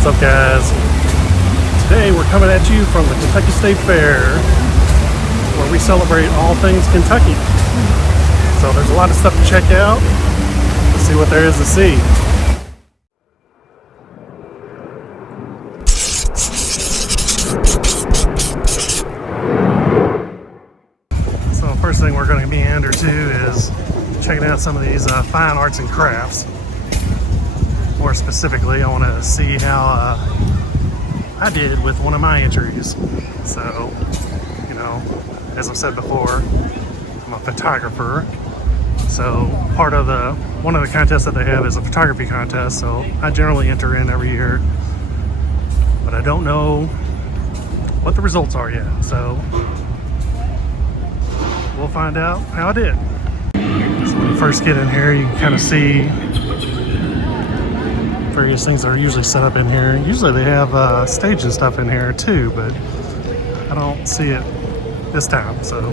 What's up, guys? Today we're coming at you from the Kentucky State Fair, where we celebrate all things Kentucky. So there's a lot of stuff to check out. Let's see what there is to see. So first thing we're going to meander to is checking out some of these fine arts and crafts. More specifically, I want to see how I did with one of my entries. So, you know, as I've said before, I'm a photographer. So one of the contests that they have is a photography contest. So I generally enter in every year, but I don't know what the results are yet. So we'll find out how I did. So when you first get in here, you can kind of see various things that are usually set up in here. Usually they have stage and stuff in here too, but I don't see it this time, so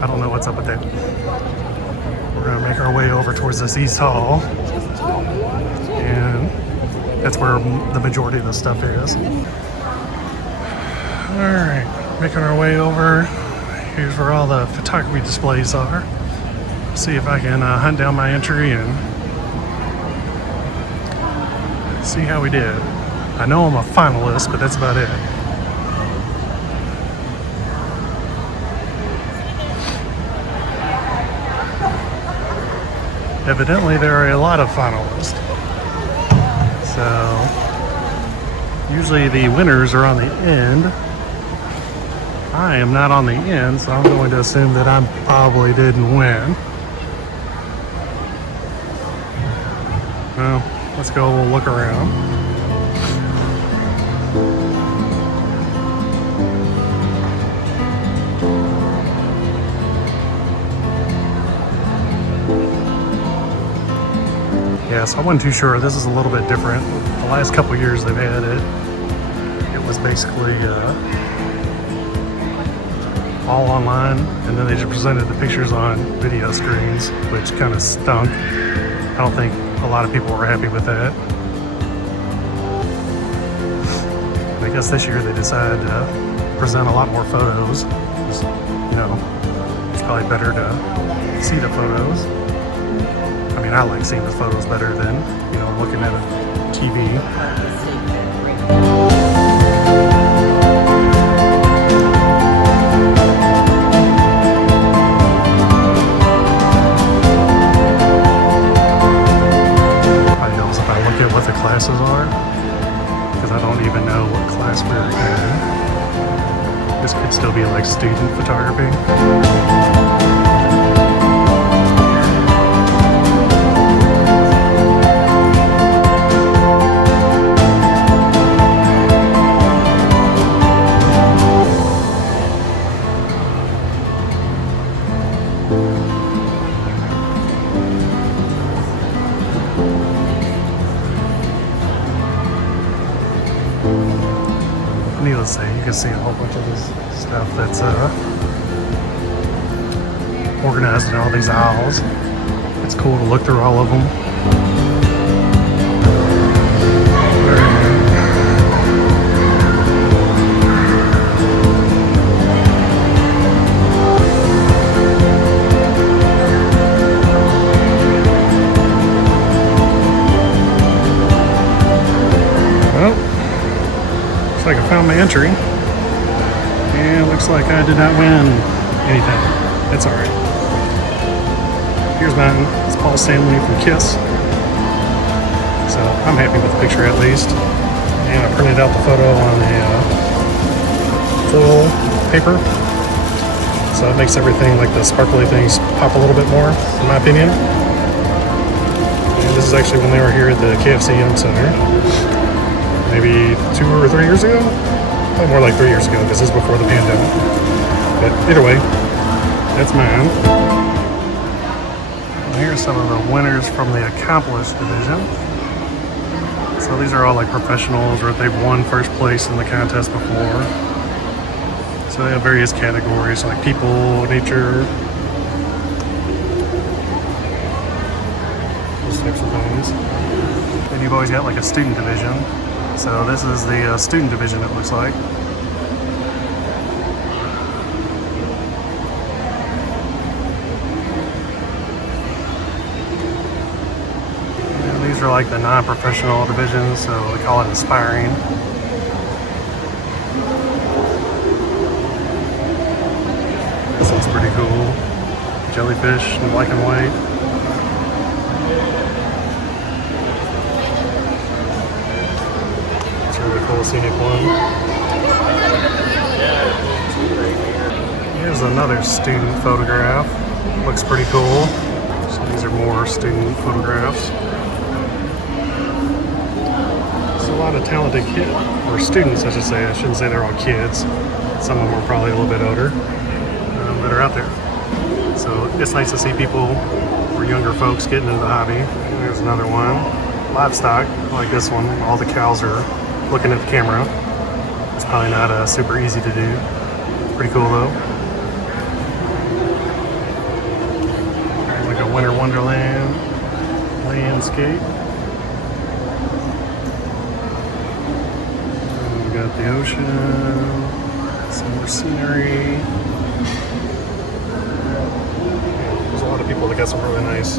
I don't know what's up with that. We're gonna make our way over towards this East Hall, and that's where the majority of the stuff is. Alright, making our way over. Here's where all the photography displays are. See if I can hunt down my entry and see how we did. I know I'm a finalist, but that's about it. Evidently, there are a lot of finalists. So, usually the winners are on the end. I am not on the end, so I'm going to assume that I probably didn't win. Well, let's go, we'll look around. Yeah, so I wasn't too sure. This is a little bit different. The last couple years they've had it, it was basically all online, and then they just presented the pictures on video screens, which kind of stunk. I don't think a lot of people were happy with that. I guess this year they decided to present a lot more photos. You know, it's probably better to see the photos. I mean, I like seeing the photos better than, you know, looking at a TV. What the classes are, because I don't even know what class we're in. This could still be like student photography. Needless to say, you can see a whole bunch of this stuff that's organized in all these aisles. It's cool to look through all of them. Looks like I found my entry, and looks like I did not win anything. That's alright. Here's mine. It's Paul Stanley from KISS. So I'm happy with the picture at least. And I printed out the photo on a full paper. So it makes everything, like the sparkly things, pop a little bit more, in my opinion. And this is actually when they were here at the KFC Young Center. Maybe 2 or 3 years ago? Probably more like 3 years ago, because this is before the pandemic. But either way, that's mine. And here's some of the winners from the accomplished division. So these are all like professionals, or they've won first place in the contest before. So they have various categories like people, nature, those types of things. Then you've always got like a student division. So this is the student division, it looks like. And these are like the non-professional divisions, so we call it aspiring. This one's pretty cool. Jellyfish in black and white. It's a really cool scenic one. Here's another student photograph. Looks pretty cool. So these are more student photographs. There's a lot of talented kids, or students I should say. I shouldn't say they're all kids. Some of them are probably a little bit older that are out there. So it's nice to see people or younger folks getting into the hobby. There's another one. Livestock, like this one. All the cows are looking at the camera. It's probably not super easy to do. Pretty cool though. Like a winter wonderland landscape. And we got the ocean, some more scenery. There's a lot of people that got some really nice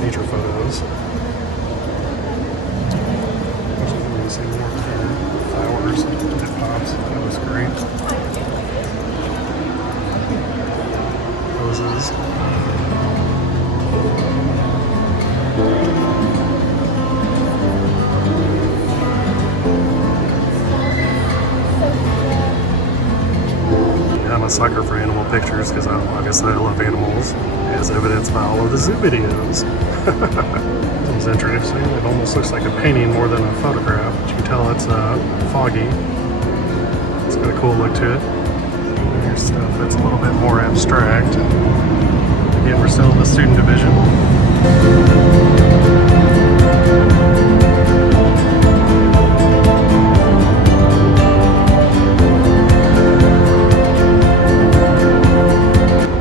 nature photos. See more flowers, it pops. That was great. Roses. Yeah, I'm a sucker for animal pictures because obviously I love animals, as evidenced by all of the zoo videos. This one's interesting. It almost looks like a painting more than a photograph, but you can tell it's foggy. It's got a cool look to it. Here's stuff that's a little bit more abstract. Again, we're still in the student division.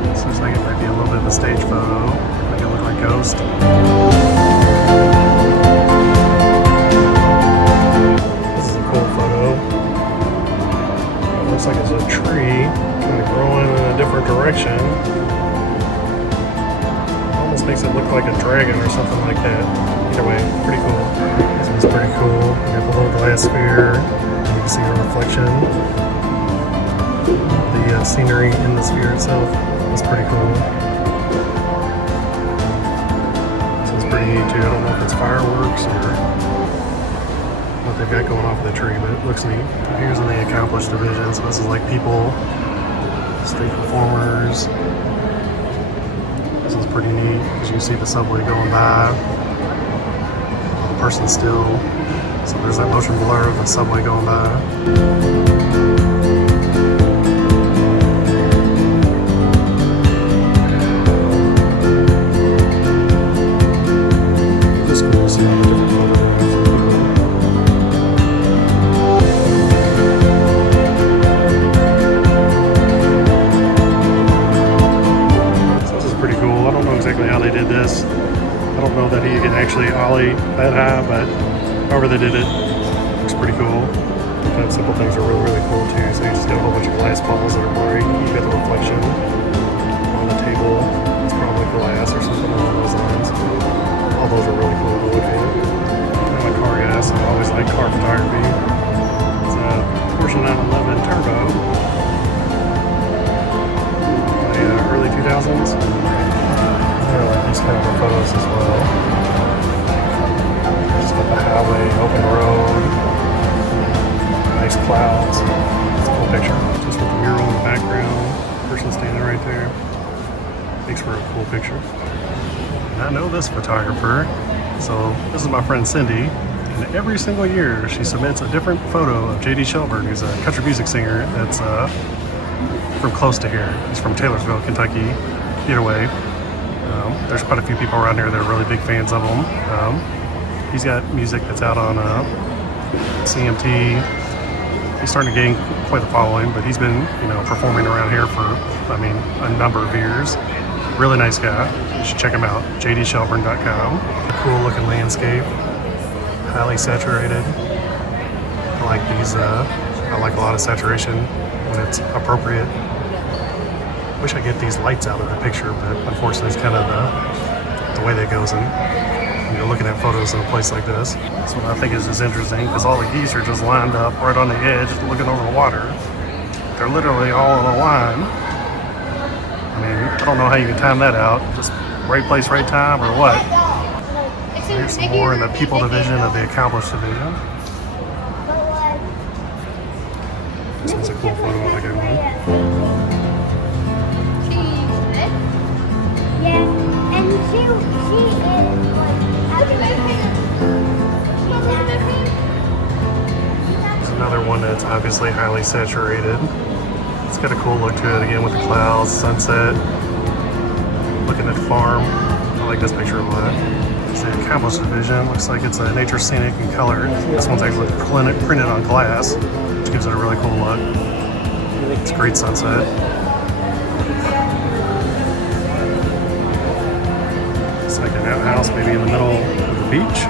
This looks like it might be a little bit of a stage photo. Make it look like Ghost. Looks like it's a tree kind of growing in a different direction. Almost makes it look like a dragon or something like that. Either way, pretty cool. This one's pretty cool. You got the little glass sphere. And you can see a reflection. The scenery in the sphere itself is pretty cool. This one's pretty neat too. I don't know if it's fireworks or what they've got going off of the tree, but it looks neat. Here's in the accomplished division, so this is like people, street performers. This is pretty neat, as you see the subway going by. The person still, so there's that motion blur of the subway going by. Just cool to see all the different photographs. How they did this. I don't know that he can actually ollie that high, but however they did it, looks pretty cool. Sometimes simple things are really, really cool too. So you just got a whole bunch of glass balls that are blurry. You got the reflection on the table. It's probably glass or something along those lines. All those are really cool to look at. I'm a car guy, so I always like car photography. It's a Porsche 911 Turbo. Early 2000s. I like these kind of photos as well. Just got the highway, open road, nice clouds. It's a cool picture. Just with the mural in the background, person standing right there. Makes for a cool picture. And I know this photographer. So this is my friend Cindy. And every single year she submits a different photo of J.D. Shelburne, who's a country music singer that's from close to here. He's from Taylorsville, Kentucky. Either way. There's quite a few people around here that are really big fans of him. He's got music that's out on CMT. He's starting to gain quite the following, but he's been, performing around here for, a number of years. Really nice guy. You should check him out, jdshelburne.com. A cool looking landscape. highly saturated. I like these, I like a lot of saturation when it's appropriate. Wish I get these lights out of the picture, but unfortunately it's kind of the way that goes in. When you're looking at photos in a place like this. So what I think is just interesting, because all the geese are just lined up right on the edge looking over the water. They're literally all on a line. I mean, I don't know how you can time that out. Just right place, right time, or what? Here's some more in the people division of the accomplished division. This one's a cool photo, I like that one. Yeah, and she is There's another one that's obviously highly saturated. It's got a cool look to it, again with the clouds, sunset. Looking at the farm. I like this picture a lot. It's the accomplished division. Looks like it's a nature scenic and color. This one's actually printed on glass, which gives it a really cool look. It's a great sunset. It's like an outhouse maybe in the middle of the beach.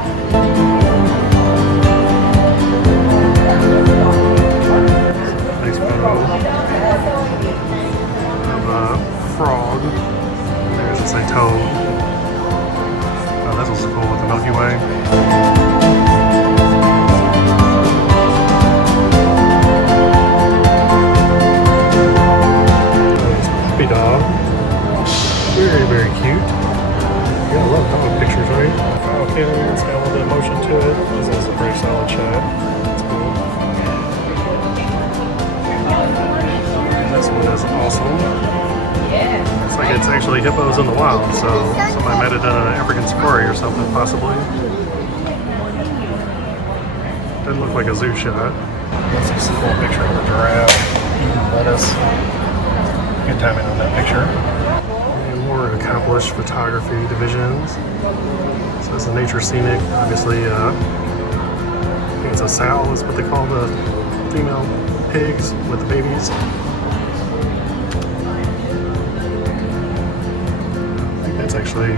Nice photo of a frog. There's a toad. Oh, this was cool with the Milky Way. Puppy dog. Very, very cute. Yeah, I love dog pictures, right? Falcon, it's got a little bit of motion to it. It's also a pretty solid shot. It's cool. This one is awesome. Looks like it's actually hippos in the wild, so somebody might have done an African safari or something, possibly. Doesn't look like a zoo shot. That's just a cool picture of the giraffe eating lettuce. Good timing on that picture. And more accomplished photography divisions. So it's a nature scenic, obviously. I think it's a sow is what they call the female pigs with the babies. It's actually,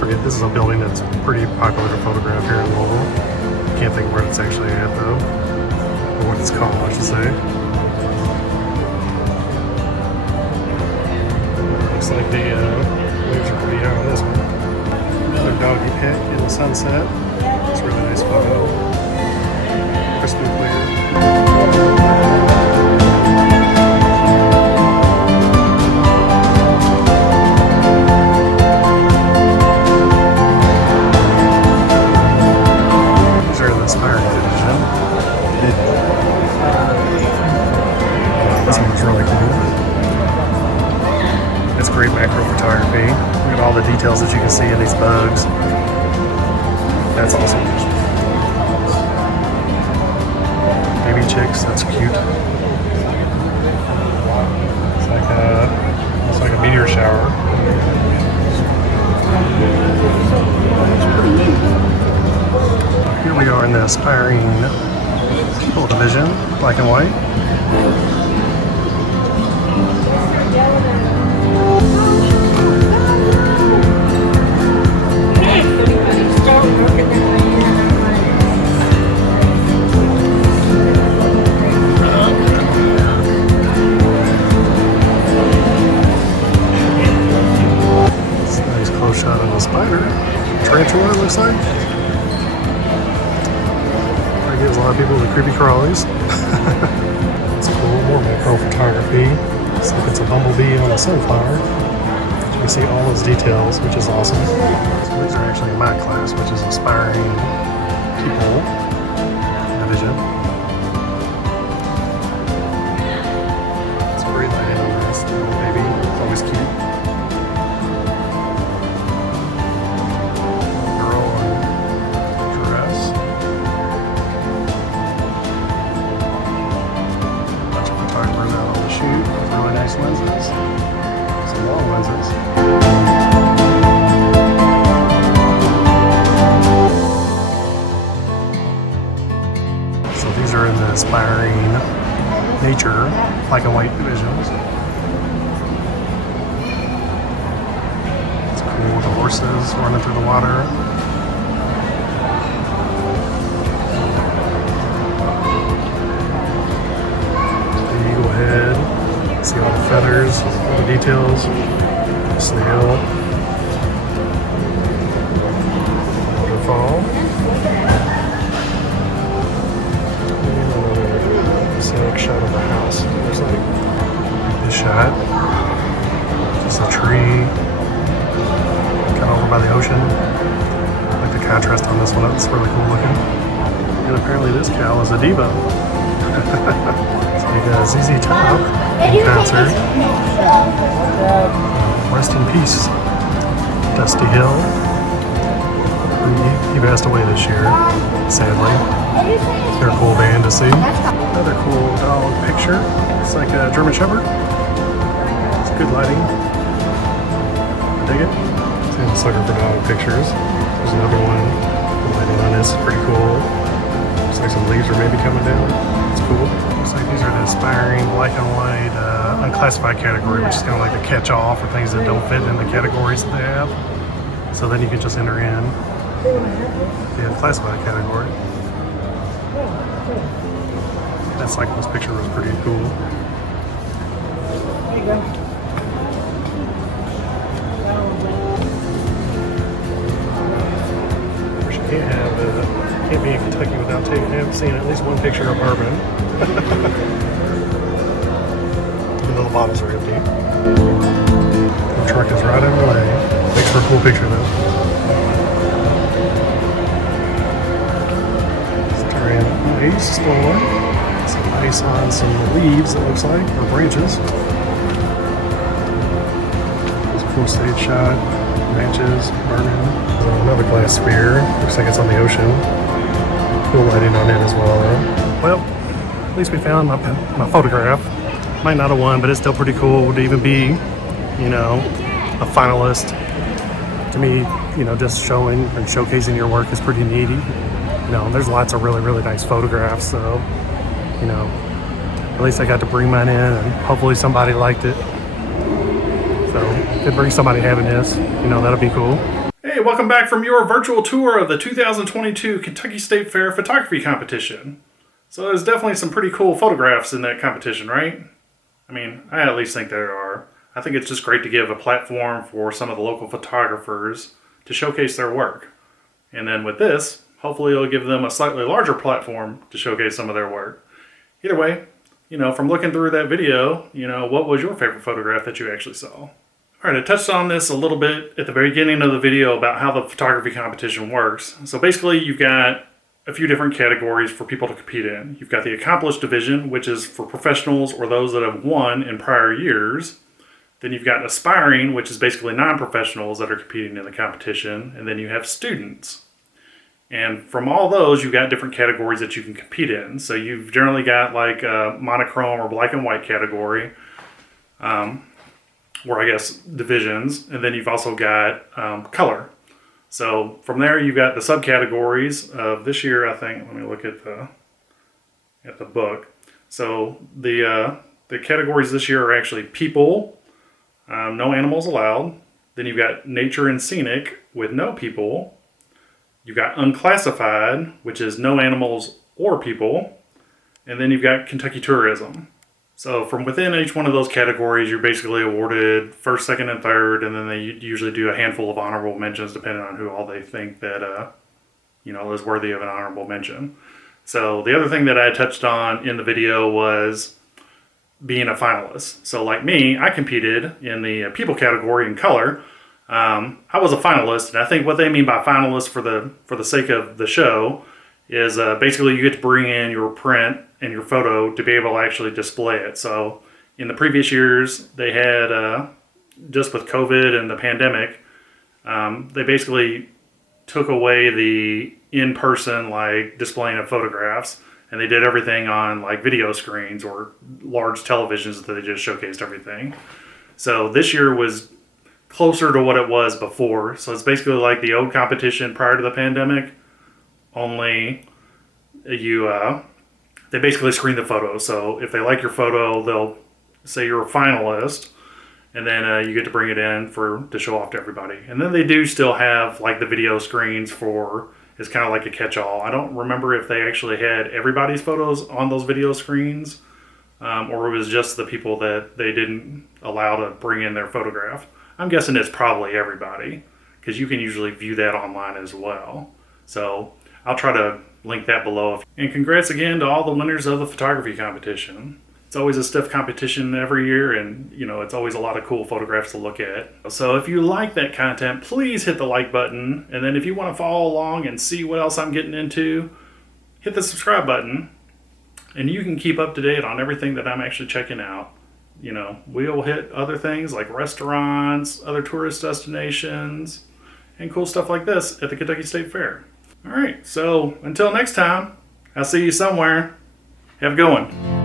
forget, this is a building that's pretty popular to photograph here in Louisville. Can't think where it's actually at though, or what it's called, I should say. Looks like the waves are pretty high on this one. Another doggy pet in the sunset. It's a really nice photo. Crystal clear. This one's really cool. It's great macro photography. Look at all the details that you can see in these bugs. That's awesome. Baby chicks, that's cute. It's like a meteor shower. Here we are in the aspiring people division, black and white. It's a nice close shot of the spider. Tarantula, it looks like. That gives a lot of people the creepy crawlies. It's cool, more macro photography. Looks like it's a bumblebee on a sunflower. You can see all those details, which is awesome. So these are actually my class, which is aspiring people division. It's very light on this little baby. It's always cute. Girl in dress. Bunch of photographers out on the shoot with really nice lenses. Some long lenses. So these are in the aspiring nature black and white divisions. It's cool with the horses running through the water. feathers, all the details. Snail. Waterfall. And another scenic shot of the house. Looks like this shot. Just a tree. Kind of over by the ocean. I like the contrast on this one. It's really cool looking. And apparently this cow is a diva. It's like a ZZ Top in concert. Rest in peace, Dusty Hill. He passed away this year, sadly. They're a cool band to see. Another cool dog picture. It's like a German Shepherd. It's good lighting. I dig it. I'm a sucker for dog pictures. There's another one. The lighting on this is pretty cool. Looks like some leaves are maybe coming down. It's cool. Looks like these are the aspiring black and white unclassified category, which is kind of like the catch-all for things that don't fit in the categories that they have. So then you can just enter in the unclassified category. That cyclist picture was pretty cool. There you go. Of course, you can't be in Kentucky without seeing at least one picture of bourbon. Even though the bottles are empty. The truck is right in the way. Makes for a cool picture though. Starting ice storm. Some ice on some leaves, it looks like, or branches. There's a cool stage shot. Branches, burning. Another glass sphere. Looks like it's on the ocean. Cool lighting on it as well though. Well, at least we found my photograph. Might not have won, but it's still pretty cool to even be, you know, a finalist. To me, you know, just showing and showcasing your work is pretty neat. You know, there's lots of really, really nice photographs, so, you know, at least I got to bring mine in and hopefully somebody liked it. So, could bring somebody having this, you know, that'll be cool. Hey, welcome back from your virtual tour of the 2022 Kentucky State Fair Photography Competition. So there's definitely some pretty cool photographs in that competition, right? I mean, I at least think there are. I think it's just great to give a platform for some of the local photographers to showcase their work. And then with this, hopefully it'll give them a slightly larger platform to showcase some of their work. Either way, you know, from looking through that video, you know, what was your favorite photograph that you actually saw? All right, I touched on this a little bit at the very beginning of the video about how the photography competition works. So basically you've got a few different categories for people to compete in. You've got the accomplished division, which is for professionals or those that have won in prior years. Then you've got aspiring, which is basically non-professionals that are competing in the competition. And then you have students. And from all those, you've got different categories that you can compete in. So you've generally got like a monochrome or black and white category, or I guess divisions. And then you've also got color. So from there, you've got the subcategories of this year, I think. Let me look at the book. So the categories this year are actually people, no animals allowed. Then you've got nature and scenic with no people. You've got unclassified, which is no animals or people. And then you've got Kentucky tourism. So from within each one of those categories, you're basically awarded first, second, and third, and then they usually do a handful of honorable mentions depending on who all they think that, you know, is worthy of an honorable mention. So the other thing that I touched on in the video was being a finalist. So like me, I competed in the people category in color. I was a finalist, and I think what they mean by finalist for the sake of the show is basically you get to bring in your print and your photo to be able to actually display it. So in the previous years, they had, just with COVID and the pandemic, they basically took away the in-person like displaying of photographs, and they did everything on like video screens or large televisions that they just showcased everything. So this year was closer to what it was before. So it's basically like the old competition prior to the pandemic, only they basically screen the photo. So if they like your photo, they'll say you're a finalist, and then you get to bring it in to show off to everybody. And then they do still have like the video screens it's kind of like a catch-all. I don't remember if they actually had everybody's photos on those video screens, or it was just the people that they didn't allow to bring in their photograph. I'm guessing it's probably everybody, because you can usually view that online as well. So I'll try to link that below. And congrats again to all the winners of the photography competition. It's always a stiff competition every year, and it's always a lot of cool photographs to look at. So if you like that content, please hit the like button. And then if you want to follow along and see what else I'm getting into, hit the subscribe button. And you can keep up to date on everything that I'm actually checking out. We'll hit other things like restaurants, other tourist destinations, and cool stuff like this at the Kentucky State Fair. All right, so until next time, I'll see you somewhere. Have a good one.